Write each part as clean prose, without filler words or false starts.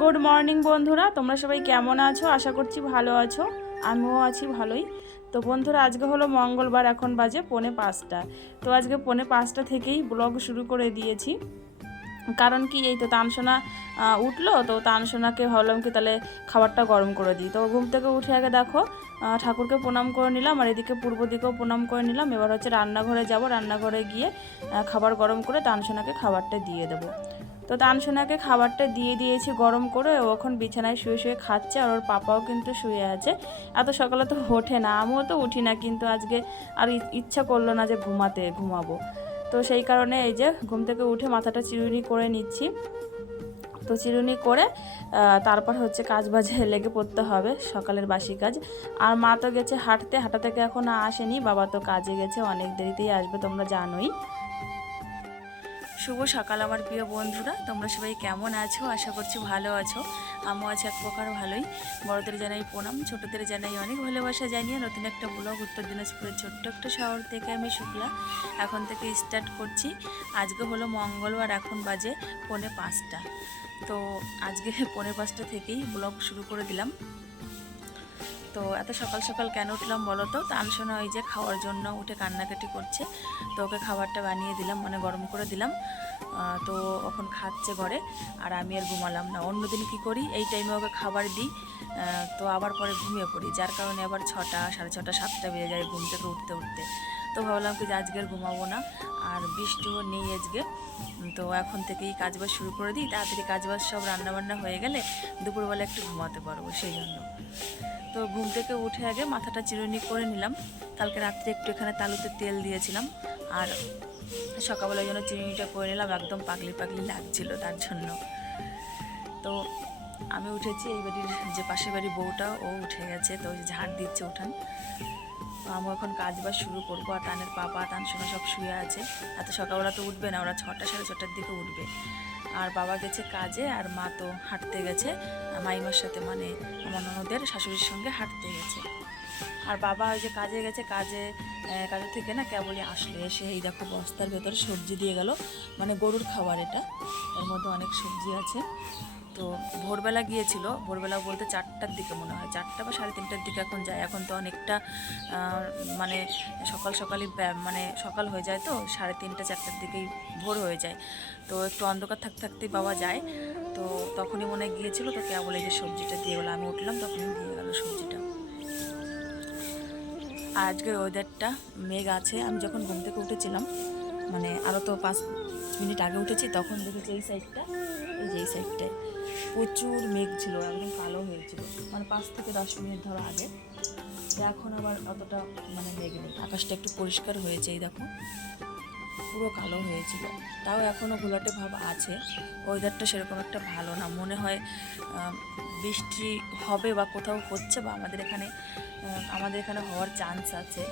Good morning বন্ধুরা, তোমরা সবাই কেমন আছো? আশা করছি ভালো আছো। আমিও আছি ভালোই। তো বন্ধুরা, আজকে হলো মঙ্গলবার, এখন বাজে 4:45। তো আজকে 4:45 থেকেই ব্লগ শুরু করে দিয়েছি। কারণ কি, এই তো তানসোনা উঠলো, তো তানসোনাকে ভাবলাম কি তাহলে খাবারটা গরম করে দিই। তো ঘুম থেকে উঠে আগে দেখো ঠাকুরকে প্রণাম করে নিলাম, আর এদিকে পূর্ব দিকেও প্রণাম করে নিলাম। এবার হচ্ছে রান্নাঘরে যাব, রান্নাঘরে গিয়ে খাবার গরম করে তানসোনাকে খাবারটা দিয়ে দেবো। তো তানসোনাকে খাবারটা দিয়ে দিয়েছি গরম করে, ও এখন বিছানায় শুয়ে শুয়ে খাচ্ছে, আর ওর পাপাও কিন্তু শুয়ে আছে। এত সকালে তো ওঠে না, আমিও তো উঠি না, কিন্তু আজকে আর ইচ্ছা করলো না যে ঘুমাবো। তো সেই কারণে এই যে ঘুম থেকে উঠে মাথাটা চিরুনি করে নিচ্ছি। তো চিরুনি করে তারপর হচ্ছে কাজ বাজে লেগে পড়তে হবে, সকালের বাসি কাজ। আর মা তো গেছে হাঁটতে, হাঁটা থেকে এখনও আসেনি। বাবা তো কাজে গেছে, অনেক দেরিতেই আসবে, তোমরা জানোই। শুভ সকাল আমার প্রিয় বন্ধুরা, তোমরা সবাই কেমন আছো? আশা করছি ভালো আছো। আমিও আছি এক প্রকার ভালোই। বড়দের জানাই প্রণাম, ছোটদের জানাই অনেক ভালোবাসা জানিয়ে নতুন একটা ব্লগ উত্তর দিনাজপুরের ছোট্ট একটা শহর থেকে আমি শুক্লা এখন থেকে স্টার্ট করছি। আজকে হলো মঙ্গলবার, এখন বাজে 4:45। তো আজকে 4:45 থেকেই ব্লগ শুরু করে দিলাম। তো এত সকাল সকাল কেন উঠলাম বলো তো? তানসোনা ওই যে খাওয়ার জন্য উঠে কান্নাকাটি করছে, তো ওকে খাবারটা বানিয়ে দিলাম, মানে গরম করে দিলাম। তো এখন খাচ্ছে ঘরে, আর আমি আর ঘুমালাম না। অন্যদিন কি করি, এই টাইমে ওকে খাবার দিই, তো আবার পরে ঘুমিয়ে পড়ি, যার কারণে আবার 6টা, 6:30, 7টা বেজে যায় ঘুম থেকে উঠতে উঠতে। তো ভাবলাম কি যে আজকে আর ঘুমাবো না, আর বৃষ্টিও নেই আজকে। তো এখন থেকেই কাজবাজ শুরু করে দিই, তাড়াতাড়ি কাজবাজ সব রান্নাবান্না হয়ে গেলে দুপুরবেলা একটু ঘুমাতে পারবো, সেই জন্য। তো ঘুম থেকে উঠে আগে মাথাটা চিরুনি করে নিলাম। কালকে রাত্রে একটু এখানে তালুতে তেল দিয়েছিলাম, আর সকালবেলার জন্য চিরুনিটা করে নিলাম, একদম পাগলি পাগলি লাগছিল তার জন্য। তো আমি উঠেছি, এই বাড়ির যে পাশের বাড়ির বউটা ও উঠে গেছে, তো ঝাড় দিচ্ছে উঠান। তো আমি এখন কাজ বাজ শুরু করবো। আর তানের পাপা তানসোনা সব শুয়ে আছে, এত সকালবেলা তো উঠবে না, ওরা 6টা, 6:30 দিকে উঠবে। আর বাবা গেছে কাজে, আর মা তো হাঁটতে গেছে মাইমার সাথে, মানে আমার ননদের শাশুড়ির সঙ্গে হাঁটতে গেছে। আর বাবা ওই যে কাজে গেছে, কাজের থেকে না কেবলই আসলে, এসে এই দেখো বস্তার ভেতরে সবজি দিয়ে গেল, মানে গরুর খাবার এটা, এর মধ্যে অনেক সবজি আছে। তো ভোরবেলা গিয়েছিল, ভোরবেলা বলতে 4টার দিকে মনে হয়, 4টা বা 3:30টার দিকে এখন যায়। এখন তো অনেকটা মানে সকালই মানে সকাল হয়ে যায়, তো 3:30, 4টার দিকেই ভোর হয়ে যায়। তো একটু অন্ধকার থাকতেই বাবা যায়। তো তখনই মনে গিয়েছিল, তো কেবল এই যে সবজিটা দিয়ে গেলো, আমি উঠলাম তখনই দিয়ে গেলো সবজিটা। আর আজকের ওয়েদারটা মেঘ আছে। আমি যখন ঘুম থেকে উঠেছিলাম, মানে আরও তো 5 মিনিট আগে উঠেছি, তখন দেখেছি এই সাইডটা, এই যে এই সাইডটায় প্রচুর মেঘ ছিল, একদম কালো হয়েছিল, মানে 5 থেকে 10 মিনিট ধরো আগে। এখন আবার অতটা মানে মেঘ নেই, আকাশটা একটু পরিষ্কার হয়েছে, এই দেখো পুরো কালো হয়েছিল। তাও এখনও ঘোলাটে ভাব আছে, ওয়েদারটা সেরকম একটা ভালো না। মনে হয় বৃষ্টি হবে, বা কোথাও হচ্ছে, বা আমাদের এখানে হওয়ার চান্স আছে।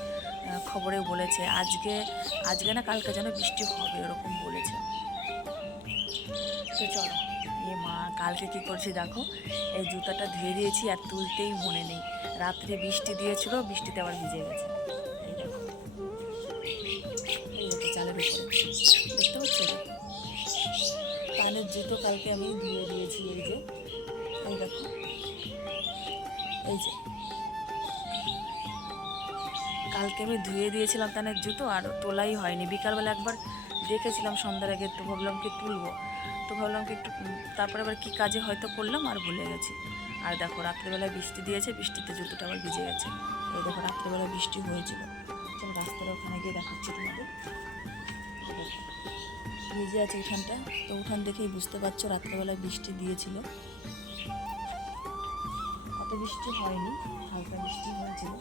খবরে বলেছে আজকে না কালকে যেন বৃষ্টি হবে, এরকম বলেছে। তো চলো, মা কালকে কী করছি দেখো, এই জুতাটা ধুয়ে দিয়েছি আর তুলতেই মনে নেই। রাত্রে বৃষ্টি দিয়েছিল, বৃষ্টিতে আবার ভিজে গেছে। এই দেখো, এই দেখো চালের উপরে দেখতে পাচ্ছ, কানের জুতো কালকে আমি ধুয়ে দিয়েছি। এই যে এই দেখো, এই যে কালকে আমি ধুয়ে দিয়েছিলাম কানের জুতো, আর তোলাই হয়নি। বিকালবেলা একবার দেখেছিলাম সন্ধ্যার আগে, তো ভাবলাম কি তুলবো, তো ভাবলাম কি একটু, তারপরে আবার কী কাজে হয়তো করলাম আর ভুলে গেছি। আর দেখো রাত্রেবেলায় বৃষ্টি দিয়েছে, বৃষ্টিতে জুতোটা আবার ভিজে গেছে। এই দেখো রাত্রেবেলায় বৃষ্টি হয়েছিল, চলো রাস্তার ওখানে গিয়ে দেখাচ্ছি তোমাদের। ভিজে আছে উঠানটা, তো উঠান দেখেই বুঝতে পারছো রাত্রেবেলায় বৃষ্টি দিয়েছিল। এত বৃষ্টি হয়নি, হালকা বৃষ্টি হয়েছিল।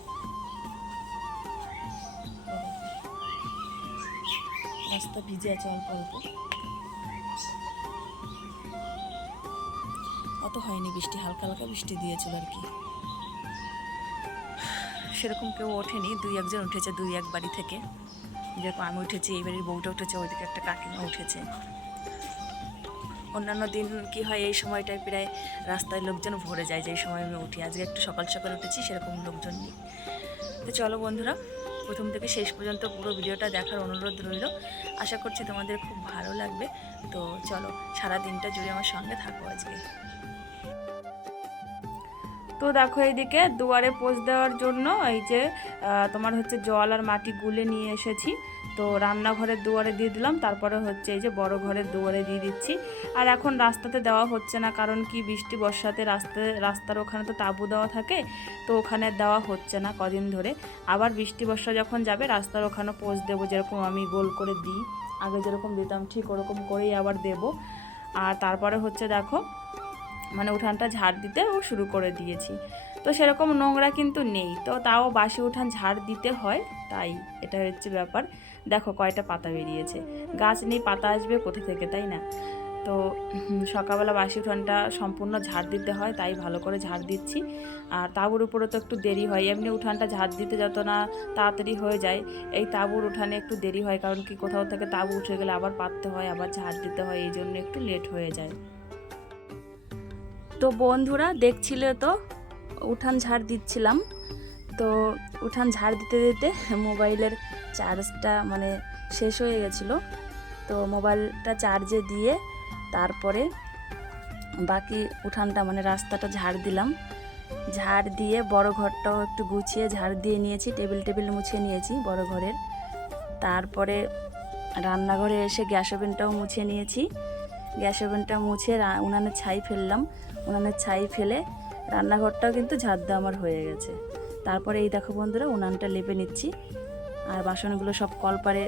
রাস্তা ভিজে আছে অল্প অল্প, অত হয়নি বৃষ্টি, হালকা হালকা বৃষ্টি দিয়েছিল আর কি। সেরকম কেউ ওঠেনি, 2-1 জন উঠেছে, 2-1 বাড়ি থেকে। যেরকম আমি উঠেছি, এই বাড়ির বউটা উঠেছে, ওইদিকে একটা কাকিমা উঠেছে। অন্যান্য দিন কি হয়, এই সময়টায় প্রায় রাস্তায় লোকজন ভরে যায়, যেই সময় আমি উঠি। আজকে একটু সকাল সকাল উঠেছি, সেরকম লোকজন নেই। তো চলো বন্ধুরা, প্রথম থেকে শেষ পর্যন্ত পুরো ভিডিওটা দেখার অনুরোধ রইল। আশা করছি তোমাদের খুব ভালো লাগবে। তো চলো, সারা দিনটা জুড়ে আমার সঙ্গে থাকো আজকে। তো দেখো এইদিকে দুয়ারে পোঁছ দেওয়ার জন্য এই যে তোমার হচ্ছে জল আর মাটি গুলে নিয়ে এসেছি। তো রান্নাঘরের দুয়ারে দিয়ে দিলাম, তারপরে হচ্ছে এই যে বড় ঘরের দুয়ারে দিয়ে দিচ্ছি। আর এখন রাস্তাতে দেওয়া হচ্ছে না, কারণ কি বৃষ্টি বর্ষাতে রাস্তার ওখানে তো তাঁবু দেওয়া থাকে, তো ওখানে দেওয়া হচ্ছে না কদিন ধরে। আবার বৃষ্টি বর্ষা যখন যাবে রাস্তার ওখানে পোঁছ দেবো, যেরকম আমি গোল করে দিই, আগে যেরকম দিতাম ঠিক ওরকম করেই আবার দেব। আর তারপরে হচ্ছে দেখো মানে উঠানটা ঝাড় দিতেও শুরু করে দিয়েছি। তো সেরকম নোংরা কিন্তু নেই, তো তাও বাসি উঠান ঝাড় দিতে হয়, তাই এটা হচ্ছে ব্যাপার। দেখো কয়টা পাতা বেরিয়েছে, গাছ নেই পাতা আসবে কোথা থেকে, তাই না? তো সকালবেলা বাসি উঠানটা সম্পূর্ণ ঝাড় দিতে হয়, তাই ভালো করে ঝাড় দিচ্ছি। আর তাঁবুর উপরে তো একটু দেরি হয়, এমনি উঠানটা ঝাড় দিতে যত না তাড়াতাড়ি হয়ে যায়, এই তাঁবুর উঠানে একটু দেরি হয়, কারণ কি কোথাও থেকে তাঁবু উঠে গেলে আবার পাততে হয়, আবার ঝাড় দিতে হয়, এই জন্য একটু লেট হয়ে যায়। তো বন্ধুরা দেখছিলে তো উঠান ঝাড় দিচ্ছিলাম। তো উঠান ঝাড় দিতে দিতে মোবাইলের চার্জটা মানে শেষ হয়ে গেছিলো, তো মোবাইলটা চার্জে দিয়ে তারপরে বাকি উঠানটা মানে রাস্তাটা ঝাড় দিলাম। ঝাড় দিয়ে বড় ঘরটাও একটু গুছিয়ে ঝাড় দিয়ে নিয়েছি, টেবিল মুছিয়ে নিয়েছি বড় ঘরের। তারপরে রান্নাঘরে এসে গ্যাস ওভেনটাও মুছিয়ে নিয়েছি। গ্যাস ওভেনটা মুছে উনানের ছাই ফেললাম, উনানের ছাই ফেলে রান্নাঘরটাও কিন্তু ঝাড় দেওয়া আমার হয়ে গেছে। তারপরে এই দেখো বন্ধুরা উনানটা লেপে নিচ্ছি, আর বাসনগুলো সব কলপারে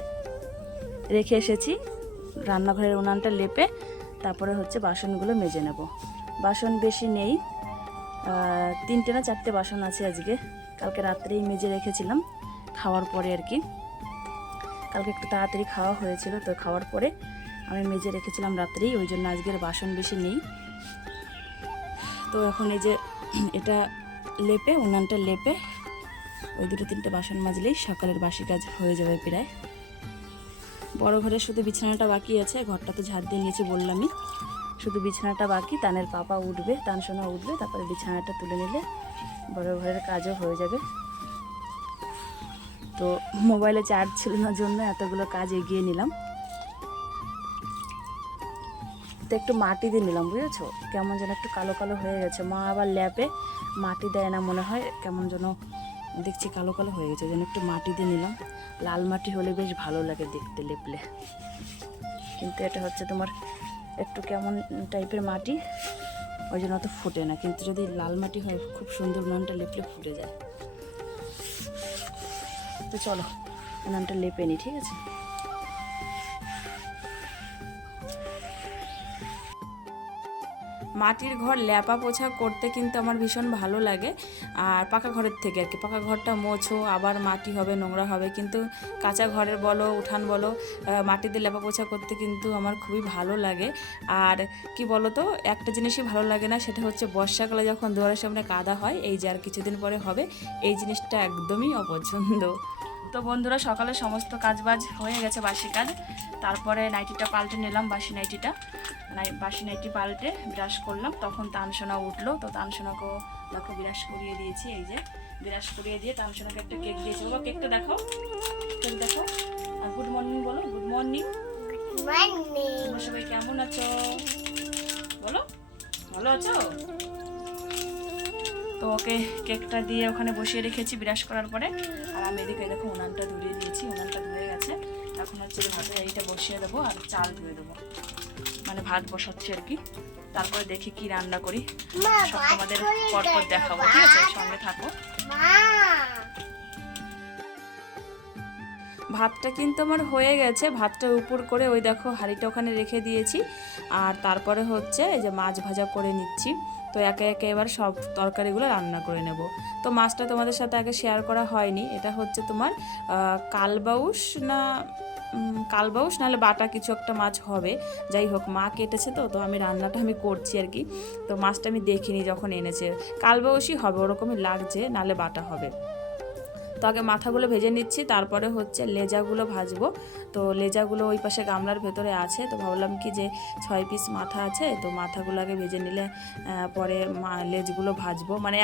রেখে এসেছি। রান্নাঘরের উনানটা লেপে তারপরে হচ্ছে বাসনগুলো মেজে নেব। বাসন বেশি নেই, 3টে না 4টে বাসন আছে আজকে, কালকে রাত্রেই মেজে রেখেছিলাম খাওয়ার পরে আর কি। কালকে একটু তাড়াতাড়ি খাওয়া হয়েছিল, তো খাওয়ার পরে আমি মেজে রেখেছিলাম রাত্রেই, ওই জন্য আজকের বাসন বেশি নেই। তো এখন এই যে এটা লেপে উনানটা লেপে ওই 2-3টে বাসন মাজলেই সকালের বাসি কাজ হয়ে যাবে প্রায়। বড় ঘরের শুধু বিছানাটা বাকি আছে, ঘরটা তো ঝাড় দিয়ে নিয়েছি বললামই, শুধু বিছানাটা বাকি। তানের পাপা উঠবে, তানসোনা উঠবে, তারপরে বিছানাটা তুলে নিলে বড় ঘরের কাজও হয়ে যাবে। তো মোবাইলে চার্জ ছিল না জন্য এতগুলো কাজ এগিয়ে নিলাম। তো একটু মাটি দিয়ে নিলাম, বুঝেছো, কেমন যেন একটু কালো কালো হয়ে গেছে। মা আবার ল্যাপে মাটি দেয় না মনে হয়, কেমন যেন দেখছি কালো কালো হয়ে গেছে, যেন একটু মাটি দিয়ে নিলাম। লাল মাটি হলে বেশ ভালো লাগে দেখতে লেপলে, কিন্তু এটা হচ্ছে তোমার একটু কেমন টাইপের মাটি, ওই জন্য অত ফুটে না। কিন্তু যদি লাল মাটি হয় খুব সুন্দর, উনানটা লেপলে ফুটে যায়। তো চলো উনানটা লেপে নিই, ঠিক আছে। মাটির ঘর ল্যাপা পোছা করতে কিন্তু আমার ভীষণ ভালো লাগে, আর পাকা ঘরের থেকে আর কি। পাকা ঘরটা মোছো, আবার মাটি হবে, নোংরা হবে, কিন্তু কাঁচা ঘরের বলো উঠান বলো মাটি দিয়ে ল্যাপা পোছা করতে কিন্তু আমার খুবই ভালো লাগে। আর কি বলো তো, একটা জিনিসই ভালো লাগে না, সেটা হচ্ছে বর্ষাকালে যখন দুয়ারের সামনে কাদা হয়, এই যে আর কিছুদিন পরে হবে, এই জিনিসটা একদমই অপছন্দ। তো বন্ধুরা সকালে সমস্ত কাজবাজ হয়ে গেছে, বাসি কাজ। তারপরে নাইটিটা পাল্টে নিলাম, বাসি নাইটি পাল্টে ব্রাশ করলাম, তখন তানসোনা উঠলো। তো তানসোনাকেও দেখো ব্রাশ করিয়ে দিয়েছি, এই যে ব্রাশ করিয়ে দিয়ে তানসোনাকে একটা কেক দিয়েছি। বাবা কেকটা দেখো, কেক দেখো, আর গুড মর্নিং বলো। Good morning. তোমরা সবাই কেমন আছো বলো, ভালো আছো? তো ওকে কেকটা দিয়ে ওখানে বসিয়ে রেখেছি ব্রাশ করার পরে। আর আমি এদিকে দেখো উনানটা ধরিয়ে দিয়েছি, উনানটা ধরে গেছে। এখন হচ্ছে ভাতের এইটা বসিয়ে দেবো আর চাল ধুয়ে দেবো, মানে ভাত বসাচ্ছি আর কি। তারপরে দেখি কি রান্না করি, সব তোমাদের পরপর দেখাবো, ঠিক আছে, সঙ্গে থাকো। ভাতটা কিন্তু আমার হয়ে গেছে, ভাতটা উপর করে ওই দেখো হাঁড়িটা ওখানে রেখে দিয়েছি। আর তারপরে হচ্ছে এই যে মাছ ভাজা করে নিচ্ছি। তো একে একে এবার সব তরকারিগুলো রান্না করে নেব। তো মাছটা তোমাদের সাথে আগে শেয়ার করা হয়নি, এটা হচ্ছে তোমার কালবাউস নাহলে বাটা কিছু একটা মাছ হবে, যাই হোক মা কেটেছে। তো আমি রান্নাটা আমি করছি আর কি। তো মাছটা আমি দেখিনি যখন এনেছে, কালবাউসই হবে ওরকমই লাগছে, নাহলে বাটা হবে। তো আগে মাথাগুলো ভেজে নিচ্ছি, তারপরে হচ্ছে লেজাগুলো ভাজবো। তো লেজাগুলো ওই পাশে গামলার ভেতরে আছে, তো ভাবলাম কি যে 6 পিস মাথা আছে, তো মাথাগুলো আগে ভেজে নিলে পরে লেজগুলো ভাজবো, মানে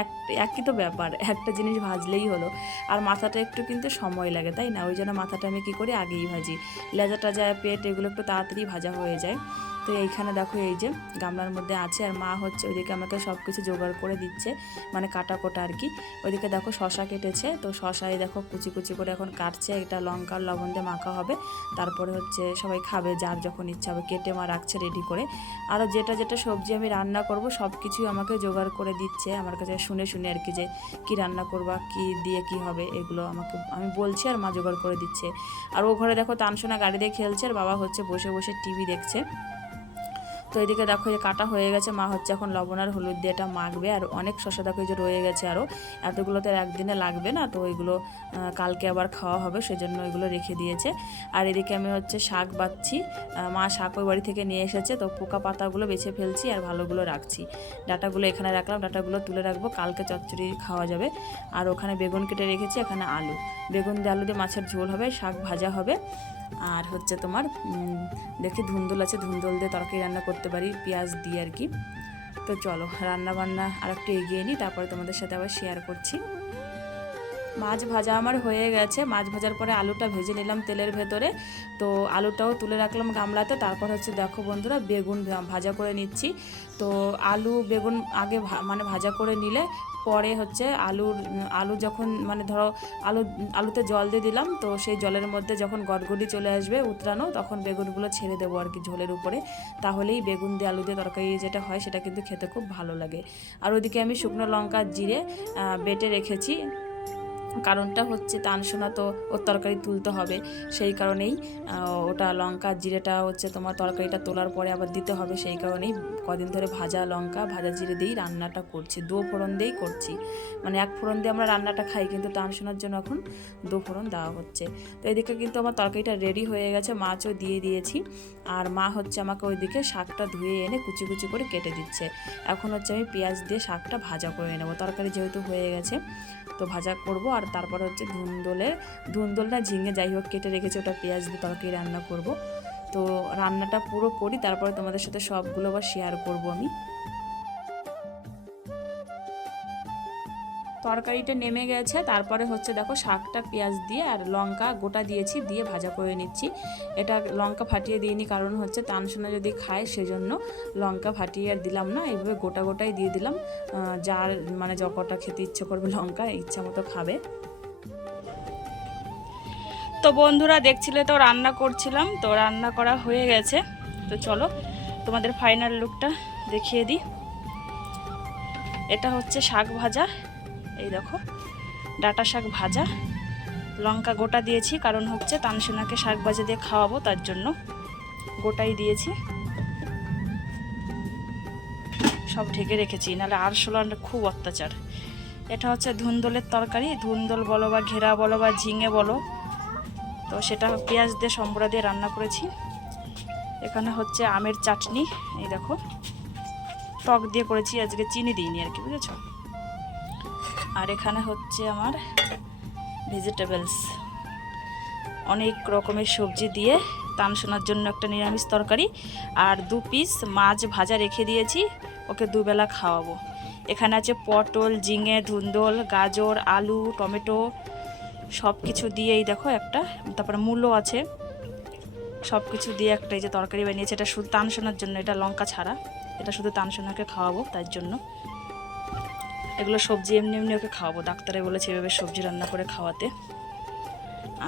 একই তো ব্যাপার, একটা জিনিস ভাজলেই হলো। আর মাথাটা একটু কিন্তু সময় লাগে, তাই না, ওই জন্য মাথাটা আমি কী করি আগেই ভাজি। লেজা টাজা পেট এগুলো একটু তাড়াতাড়ি ভাজা হয়ে যায়। তো এইখানে দেখো এই যে গামলার মধ্যে আছে, আর মা হচ্ছে ওইদিকে আমাকে সব কিছু জোগাড় করে দিচ্ছে, মানে কাটা কোটা আর কি। ওইদিকে দেখো শশা কেটেছে, তো শশাই দেখো কুচি কুচি করে এখন কাটছে, এটা লঙ্কার লবণ দিয়ে মাখা হবে, তারপরে হচ্ছে সবাই খাবে যার যখন ইচ্ছা হবে। কেটে মা রাখছে রেডি করে। আরও যেটা যেটা সবজি আমি রান্না করব সব কিছুই আমাকে জোগাড় করে দিচ্ছে, আমার কাছে শুনে শুনে আর কি, যে কী রান্না করবা, কী দিয়ে কি হবে, এগুলো আমাকে আমি বলছি আর মা জোগাড় করে দিচ্ছে। আর ও ঘরে দেখো তানসোনা গাড়ি দিয়ে খেলছে, আর বাবা হচ্ছে বসে বসে টিভি দেখছে। তো এদিকে দেখো যে কাটা হয়ে গেছে, মা হচ্ছে এখন লবণ আর হলুদ দিয়ে এটা মাখবে। আর অনেক শসা দেখো যে রয়ে গেছে, আরও এতগুলো তো একদিনে লাগবে না, তো ওইগুলো কালকে আবার খাওয়া হবে, সেজন্য ওইগুলো রেখে দিয়েছে। আর এদিকে আমি হচ্ছে শাক বাচ্ছি, মা শাক ওই বাড়ি থেকে নিয়ে এসেছে, তো পোকা পাতাগুলো বেছে ফেলছি আর ভালোগুলো রাখছি। ডাটাগুলো এখানে রাখলাম, ডাটাগুলো তুলে রাখবো, কালকে চচ্চড়ি খাওয়া যাবে। আর ওখানে বেগুন কেটে রেখেছি, এখানে আলু, বেগুন দিয়ে আলু দিয়ে মাছের ঝোল হবে, শাক ভাজা হবে। আর হচ্ছে তোমার দেখি ধুন্দুল আছে, ধুন্দুল দিয়ে তরকারি রান্না করতে পারি পেঁয়াজ দিয়ে আর কি। তো চলো রান্না বান্না আর একটু এগিয়ে নিই, তারপরে তোমাদের সাথে আবার শেয়ার করছি। মাছ ভাজা আমার হয়ে গেছে, মাছ ভাজার পরে আলুটা ভেজে নিলাম তেলের ভেতরে, তো আলুটাও তুলে রাখলাম গামলাতে। তারপর হচ্ছে দেখো বন্ধুরা বেগুন ভাজা করে নিচ্ছি। তো আলু বেগুন আগে মানে ভাজা করে নিলে পরে হচ্ছে আলু যখন মানে ধরো আলুতে জল দিয়ে দিলাম, তো সেই জলের মধ্যে যখন গড়গড়ি চলে আসবে উতরানো, তখন বেগুনগুলো ছেড়ে দেবো আর কি ঝোলের উপরে, তাহলেই বেগুন দিয়ে আলু দিয়ে তরকারি যেটা হয় সেটা কিন্তু খেতে খুব ভালো লাগে। আর ওদিকে আমি শুকনো লঙ্কা জিরে বেটে রেখেছি, কারণটা হচ্ছে তানসোনা তো ওর তরকারি তুলতে হবে, সেই কারণেই ওটা লঙ্কা জিরেটা হচ্ছে তোমার তরকারিটা তোলার পরে আবার দিতে হবে, সেই কারণেই কদিন ধরে ভাজা লঙ্কা ভাজা জিরে দিয়েই রান্নাটা করছি, দু ফোড়ন দিয়েই করছি। মানে এক ফোড়ন দিয়ে আমরা রান্নাটা খাই, কিন্তু তানসোনার জন্য এখন দু ফোড়ন দেওয়া হচ্ছে। তো এদিকে কিন্তু আমার তরকারিটা রেডি হয়ে গেছে, মাছও দিয়ে দিয়েছি। আর মা হচ্ছে আমাকে ওইদিকে শাকটা ধুয়ে এনে কুচি কুচি করে কেটে দিচ্ছে। এখন হচ্ছে আমি পেঁয়াজ দিয়ে শাকটা ভাজা করে নেবো, তরকারি যেহেতু হয়ে গেছে তো ভাজা করব। আর তারপর হচ্ছে ধুন্দলটা ঝিঙে যাই হোক কেটে রেখেছি, ওটা পেঁয়াজ দিয়ে তরকারি রান্না করব। তো রান্নাটা পুরো করি, তারপরে তোমাদের সাথে সবগুলো আবার শেয়ার করব আমি। তরকারিটা নেমে গেছে, তারপরে হচ্ছে দেখো শাকটা পেঁয়াজ দিয়ে আর লঙ্কা গোটা দিয়েছি, দিয়ে ভাজা করে নিচ্ছি। এটা লঙ্কা ফাটিয়ে দিইনি, কারণ হচ্ছে তানসোনা যদি খায় সেজন্য লঙ্কা ফাটিয়ে আর দিলাম না, এইভাবে গোটা গোটাই দিয়ে দিলাম। যার মানে যতটা খেতে ইচ্ছে করবে লঙ্কা ইচ্ছা মতো খাবে। তো বন্ধুরা দেখছিলে তো রান্না করছিলাম, তো রান্না করা হয়ে গেছে। তো চলো তোমাদের ফাইনাল লুকটা দেখিয়ে দিই। এটা হচ্ছে শাক ভাজা, এই দেখো ডাঁটা শাক ভাজা, লঙ্কা গোটা দিয়েছি, কারণ হচ্ছে তানসোনাকে শাক ভাজা দিয়ে খাওয়াবো, তার জন্য গোটাই দিয়েছি। সব ঢেকে রেখেছি, নাহলে আরশোলার খুব অত্যাচার। এটা হচ্ছে ধুন্দলের তরকারি, ধুন্দল বলো বা ঘেরা বলো বা ঝিঙে বলো, তো সেটা পেঁয়াজ দিয়ে সম্বরা দিয়ে রান্না করেছি। এখানে হচ্ছে আমের চাটনি, এই দেখো টক দিয়ে করেছি, আজকে চিনি দিইনি আর কি, বুঝেছ। আর এখানে হচ্ছে আমার ভেজিটেবলস, অনেক রকমের সবজি দিয়ে তানসোনার জন্য একটা নিরামিষ তরকারি, আর 2 পিস মাছ ভাজা রেখে দিয়েছি, ওকে দুবেলা খাওয়াবো। এখানে আছে পটল, ঝিঙে, ধুন্দল, গাজর, আলু, টমেটো সব কিছু দিয়েই দেখো একটা, তারপরে মূলো আছে, সব কিছু দিয়ে একটা এই যে তরকারি বানিয়েছে। এটা শুধু তানসোনার জন্য, এটা লঙ্কা ছাড়া, এটা শুধু তানসোনাকে খাওয়াবো তার জন্য। এগুলো সবজি এমনি এমনি ওকে খাওয়াবো, ডাক্তারে বলেছে এভাবে সবজি রান্না করে খাওয়াতে।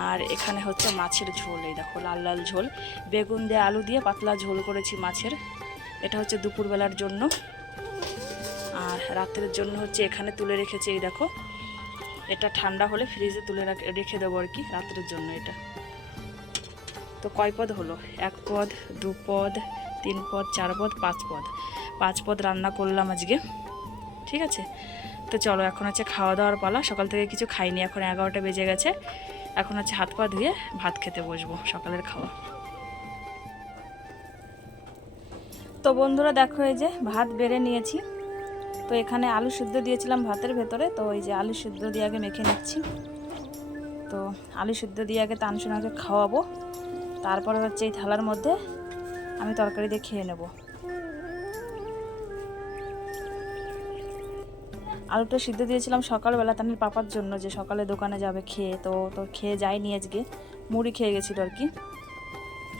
আর এখানে হচ্ছে মাছের ঝোল, এই দেখো লাল লাল ঝোল, বেগুন দিয়ে আলু দিয়ে পাতলা ঝোল করেছি মাছের। এটা হচ্ছে দুপুরবেলার জন্য। আর রাতের জন্য হচ্ছে এখানে তুলে রেখেছি, এই দেখো এটা ঠান্ডা হলে ফ্রিজে তুলে রেখে দেবো আর কি রাতের জন্য এটা। তো কয় পদ হলো? 1 পদ, 2 পদ, 3 পদ, 4 পদ, 5 পদ, 5 পদ রান্না করলাম আজকে, ঠিক আছে। তো চলো এখন হচ্ছে খাওয়া দাওয়ার পালা। সকাল থেকে কিছু খাইনি, এখন 11টা বেজে গেছে, এখন হচ্ছে হাত পা ধুয়ে ভাত খেতে বসবো, সকালের খাওয়া। তো বন্ধুরা দেখো এই যে ভাত বেড়ে নিয়েছি, তো এখানে আলু সিদ্ধ দিয়েছিলাম ভাতের ভেতরে, তো এই যে আলু সিদ্ধ দিয়ে আগে মেখে নিচ্ছি। তো আলু সিদ্ধ দিয়ে আগে তানসোনাকে খাওয়াবো, তারপরে হচ্ছে এই থালার মধ্যে আমি তরকারি দিয়ে খেয়ে নেব। আলুটা সিদ্ধ দিয়েছিলাম সকালবেলা তানির পাপার জন্য, যে সকালে দোকানে যাবে খেয়ে, তো খেয়ে যায়নি আজকে, মুড়ি খেয়ে গেছিলো আর কি।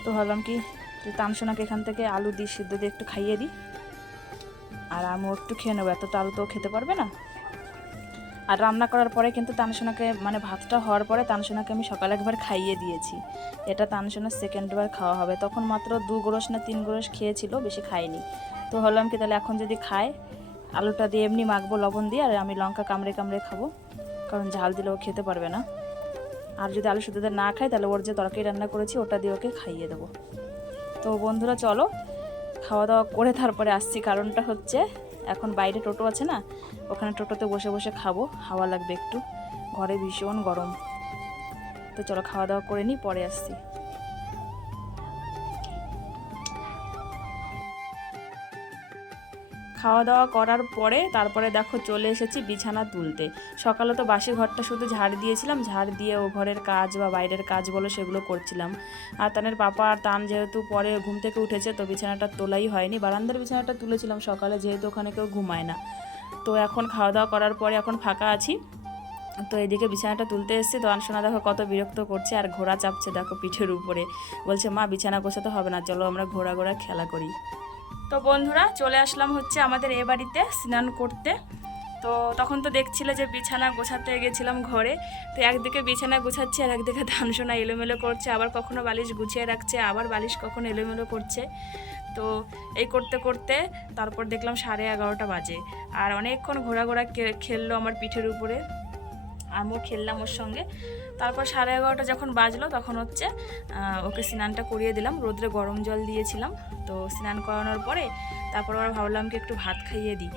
তো ভাবলাম কি যে তানসোনাকে এখান থেকে আলু দিয়ে সিদ্ধ দিয়ে একটু খাইয়ে দিই, আর আমিও একটু খেয়ে নেবো, এত আলু তো খেতে পারবে না। আর রান্না করার পরে কিন্তু তানসোনাকে মানে ভাতটা হওয়ার পরে তানসোনাকে আমি সকালে একবার খাইয়ে দিয়েছি। এটা তানসোনার সেকেন্ডবার খাওয়া হবে। তখন মাত্র 2 গ্রস না 3 গ্রস খেয়েছিল, বেশি খায়নি। তো ভাবলাম কি তাহলে এখন যদি খায়, আলুটা দিয়ে এমনি মাখবো লবণ দিয়ে, আর আমি লঙ্কা কামড়ে কামড়ে খাবো, কারণ ঝাল দিলে ও খেতে পারবে না। আর যদি আলু সিদ্ধ না খায় তাহলে ওর যে তরকারি রান্না করেছি ওটা দিয়ে ওকে খাইয়ে দেবো। তো বন্ধুরা চলো খাওয়া দাওয়া করে তারপরে আসছি। কারণটা হচ্ছে এখন বাইরে টোটো আছে না, ওখানে টোটোতে বসে বসে খাবো, হাওয়া লাগবে একটু, ঘরে ভীষণ গরম। তো চলো খাওয়া দাওয়া করে নিই, পরে আসছি। খাওয়া দাওয়া করার পরে তারপরে দেখো চলে এসেছি বিছানা তুলতে। সকালে তো বাসি ঘরটা শুধু ঝাড় দিয়েছিলাম, ঝাড় দিয়ে ও ঘরের কাজ বা বাইরের কাজ বলো সেগুলো করছিলাম। আর তানের পাপা আর তান যেহেতু পরে ঘুম থেকে উঠেছে, তো বিছানাটা তোলাই হয়নি। বারান্দার বিছানাটা তুলেছিলাম সকালে, যেহেতু ওখানে কেউ ঘুমায় না। তো এখন খাওয়া দাওয়া করার পরে এখন ফাঁকা আছি, তো এদিকে বিছানাটা তুলতে এসেছি। তো আনসোনা দেখো কত বিরক্ত করছে, আর ঘোড়া চাপছে দেখো পিঠের উপরে, বলছে মা বিছানা গোছাতে হবে না, চলো আমরা ঘোড়া ঘোড়া খেলা করি। তো বন্ধুরা চলে আসলাম হচ্ছে আমাদের এ বাড়িতে স্নান করতে। তো তখন তো দেখছিলে যে বিছানা গোছাতে গেছিলাম ঘরে। তো একদিকে বিছানা গোছাচ্ছি, আর একদিকে ধানসোনা এলোমেলো করছে, আবার কখনো বালিশ গুছিয়ে রাখছে, আবার বালিশ কখনো এলোমেলো করছে। তো এই করতে করতে তারপর দেখলাম 11:30 বাজে, আর অনেকক্ষণ ঘোরা ঘোরা খেললো আমার পিঠের উপরে, আমিও খেললাম ওর সঙ্গে। তারপর 11:30 যখন বাজলো তখন হচ্ছে ওকে স্নানটা করিয়ে দিলাম, রোদ্রে গরম জল দিয়েছিলাম। তো স্নান করানোর পরে তারপর আবার ভাবলাম কি একটু ভাত খাইয়ে দিই,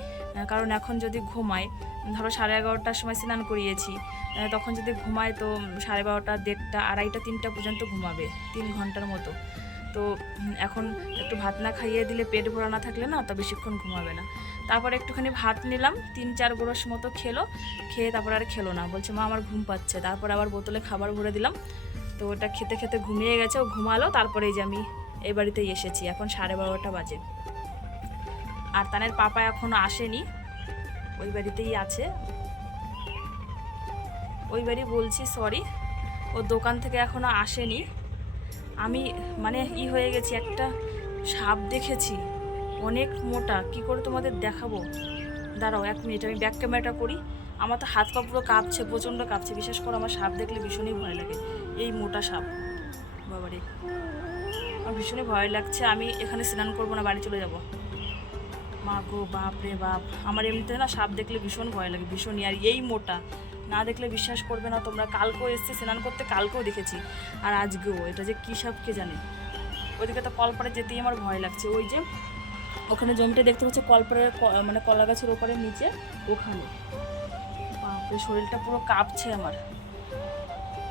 কারণ এখন যদি ঘুমায়, ধরো 11:30টার সময় স্নান করিয়েছি, তখন যদি ঘুমায় তো 12:30, 1:30, 2:30, 3টা পর্যন্ত ঘুমাবে, 3 ঘন্টার মতো। তো এখন একটু ভাত না খাইয়ে দিলে, পেট ভরা না থাকলে না তো বেশিক্ষণ ঘুমাবে না। তারপর একটুখানি ভাত নিলাম, 3-4 গ্রস মতো খেলো, খেয়ে তারপর আর খেলো না, বলছে মা আমার ঘুম পাচ্ছে। তারপর আবার বোতলে খাবার ভরে দিলাম, তো ওটা খেতে খেতে ঘুমিয়ে গেছে, ও ঘুমালো। তারপরে এই যে আমি এই বাড়িতেই এসেছি, এখন 12:30 বাজে। আর তানের পাপা এখনও আসেনি, ওই বাড়িতেই আছে। ওই বাড়ি বলছি, সরি, ও দোকান থেকে এখনও আসেনি। আমি মানে হয়ে গেছি, একটা সাপ দেখেছি অনেক মোটা, কি করে তোমাদের দেখাবো, দাঁড়াও 1 মিনিট, আমি ব্যাক ক্যামেরাটা করি। আমার তো হাত পা পুরো কাঁপছে, প্রচণ্ড কাঁপছে, বিশেষ করে আমার সাপ দেখলে ভীষণই ভয় লাগে, এই মোটা সাপ, বাবারে আমার ভীষণই ভয় লাগছে। আমি এখানে স্নান করবো না, বাড়ি চলে যাব। মা গো বাপ রে বাপ, আমার এমনিতে না সাপ দেখলে ভীষণ ভয় লাগে, ভীষণই, আর এই মোটা, না দেখলে বিশ্বাস করবে না তোমরা। কালকেও এসছে স্নান করতে, কালকেও দেখেছি, আর আজকেও। এটা যে কী সাপ কে জানে। ওইদিকে তো কলপাড়ে যেতেই আমার ভয় লাগছে, ওই যে ওখানে জমিটা দেখতে পাচ্ছি কলপাড়ের মানে কলা গাছের ওপরে নিচে, ওখানে বাপরে শরীরটা পুরো কাঁপছে আমার।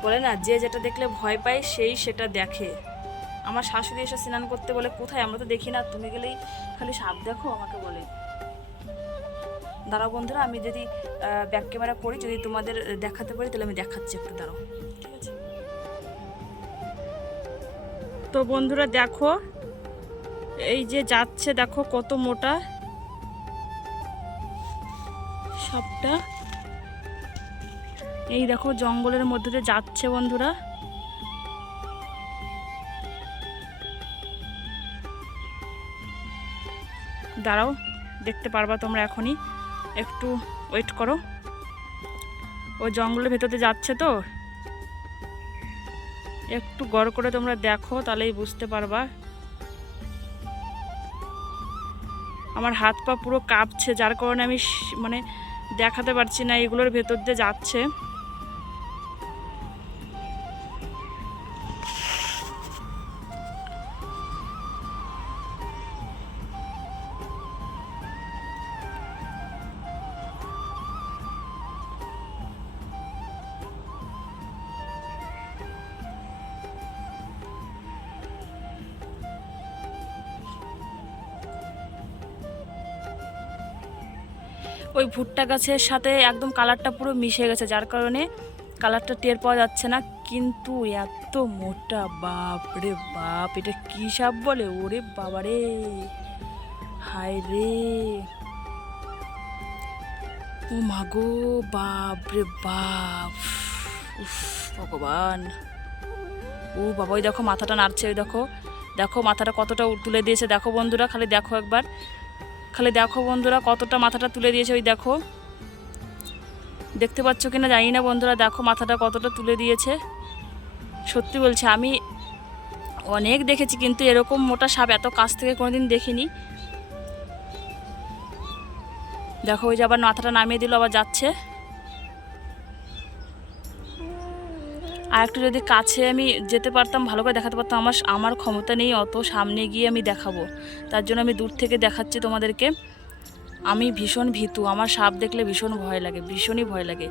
বলে না যে যেটা দেখলে ভয় পায় সেই সেটা দেখে। আমার শাশুড়ি এসে স্নান করতে বলে, কোথায়, আমরা তো দেখি না, তুমি গেলেই খালি সাপ দেখো, আমাকে বলে। দাঁড়াও বন্ধুরা, আমি যদি ব্যাক ক্যামেরা করি, যদি তোমাদের দেখাতে পারি তাহলে আমি দেখাচ্ছি, একটু দাঁড়াও, ঠিক আছে। তো বন্ধুরা দেখো, এই যে যাচ্ছে, দেখো কত মোটা সাপটা, এই দেখো জঙ্গলের মধ্যে দিয়ে যাচ্ছে বন্ধুরা। দাঁড়াও, দেখতে পারবা তোমরা এখনই, একটু ওয়েট করো। ও জঙ্গলের ভেতরে যাচ্ছে, তো একটু গড় করে তোমরা দেখো, তাহলেই বুঝতে পারবা। আমার হাত পা পুরো কাঁপছে, যার কারণে আমি মানে দেখাতে পারছি না, এগুলোর ভেতর দিয়ে যাচ্ছে। ওই ভুট্টা গাছের সাথে একদম কালারটা পুরো মিশে গেছে, যার কারণে কালারটা টের পাওয়া যাচ্ছে না। কিন্তু এত মোটা, বাপ রে বাপ, এটা কী সাপ বলে, ওরে বাবারে, হায় রে, ও মাগো বাপ রে বাপ, উফ ভগবান। ও বাবা, ওই দেখো মাথাটা নাড়ছে, ওই দেখো দেখো মাথাটা কতটা তুলে দিয়েছে, দেখো বন্ধুরা, খালি দেখো একবার, খালি দেখো বন্ধুরা কতটা মাথাটা তুলে দিয়েছে। ওই দেখো, দেখতে পাচ্ছ কিনা জানি না বন্ধুরা, দেখো মাথাটা কতটা তুলে দিয়েছে। সত্যি বলছি, আমি অনেক দেখেছি কিন্তু এরকম মোটা সাপ এত কাছ থেকে কোনোদিন দেখিনি। দেখো ওই যে আবার মাথাটা নামিয়ে দিল, আবার যাচ্ছে। আর একটু যদি কাছে আমি যেতে পারতাম, ভালো করে দেখাতে পারতাম, আমার ক্ষমতা নেই অত সামনে গিয়ে আমি দেখাবো, তার জন্য আমি দূর থেকে দেখাচ্ছি তোমাদেরকে। আমি ভীষণ ভীতু, আমার সাপ দেখলে ভীষণ ভয় লাগে, ভীষণই ভয় লাগে,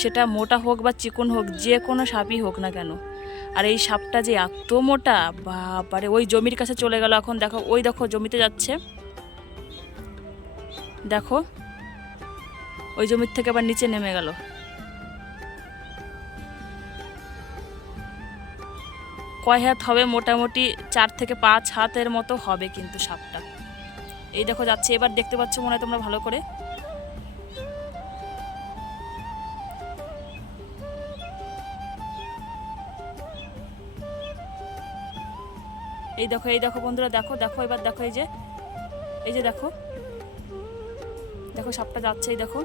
সেটা মোটা হোক বা চিকন হোক, যে কোনো সাপই হোক না কেন। আর এই সাপটা যে এত মোটা, বাবারে, ওই জমির কাছে চলে গেল এখন, দেখো ওই দেখো জমিতে যাচ্ছে, দেখো ওই জমির থেকে আবার নিচে নেমে গেল। কয় হাত হবে? মোটামুটি 4 থেকে 5 হাতের মতো হবে কিন্তু সাপটা। এই দেখো যাচ্ছে, এবার দেখতে পাচ্ছ মনে হয় তোমরা ভালো করে। এই দেখো, এই দেখো বন্ধুরা, দেখো দেখো এবার দেখো, এই যে দেখো, দেখো সাপটা যাচ্ছে, এই দেখো।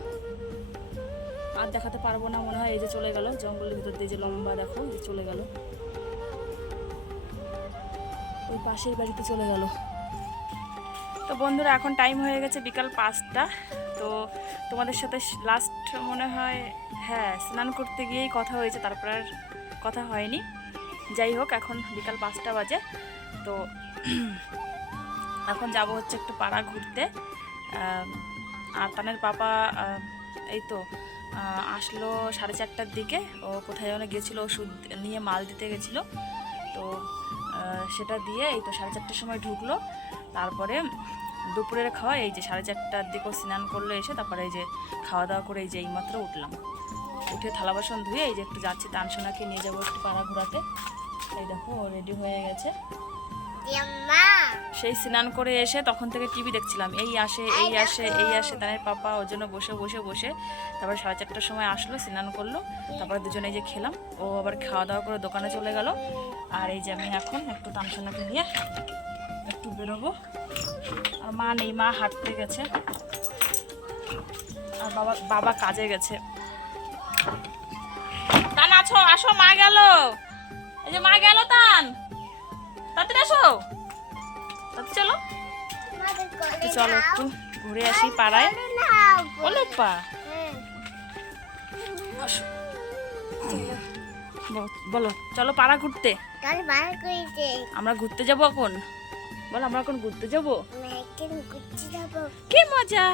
আর দেখাতে পারবো না মনে হয়, এই যে চলে গেল জঙ্গলের ভিতর দিয়ে, যে লম্বা দেখো, এই চলে গেল, ওই পাশের বাড়িতে চলে গেল। তো বন্ধুরা এখন টাইম হয়ে গেছে বিকাল 5টা। তো তোমাদের সাথে লাস্ট মনে হয়, হ্যাঁ, স্নান করতে গিয়েই কথা হয়েছে, তারপর আর কথা হয়নি। যাই হোক, এখন বিকাল 5টা বাজে। তো এখন যাব হচ্ছে একটু পাড়া ঘুরতে। আর তানের পাপা এই তো আসলো 4:30টার দিকে। ও কোথায় যেন গেছিলো, ওষুধ নিয়ে মাল দিতে গেছিলো। তো সেটা দিয়ে এই তো 4:30টার সময় ঢুকলো। তারপরে দুপুরের খাওয়া, এই যে 4:30টার দিকেও স্নান করলো, এসে তারপরে এই যে খাওয়া দাওয়া করে এই যে এইমাত্র উঠলাম। উঠে থালা বাসন ধুয়ে এই যে একটু যাচ্ছি, তানসোনাকে নিয়ে যাবো একটু পাড়া ঘোরাতে। এই দেখো ও রেডি হয়ে গেছে। সেই স্নান করে এসে তখন থেকে টিভি দেখছিলাম, এই আসে এই আসে এই আসে, তানের পাপা ওর জন্য বসে বসে বসে। তারপরে 4:30টার সময় আসলো, স্নান করলো, তারপরে দুজনে এই যে খেলাম। ও আবার খাওয়া দাওয়া করে দোকানে চলে গেল। আর এই যে আমি এখন একটু তানসোনাকে নিয়ে একটু বেরোবো। আর মা নেই, মা হাঁটতে গেছে, আর বাবা কাজে গেছে। তান আছো, আসো, মা গেল, এই যে মা গেল, তান তাড়াতাড়ি আসো, তাড়াতাড়ি চলো, চলো একটু ঘুরে আসি পাড়ায়। বলো পা, বলো চলো পাড়া ঘুরতে। আমরা ঘুরতে যাবো এখন, বলো আমরা এখন ঘুরতে যাবো, কি মজা।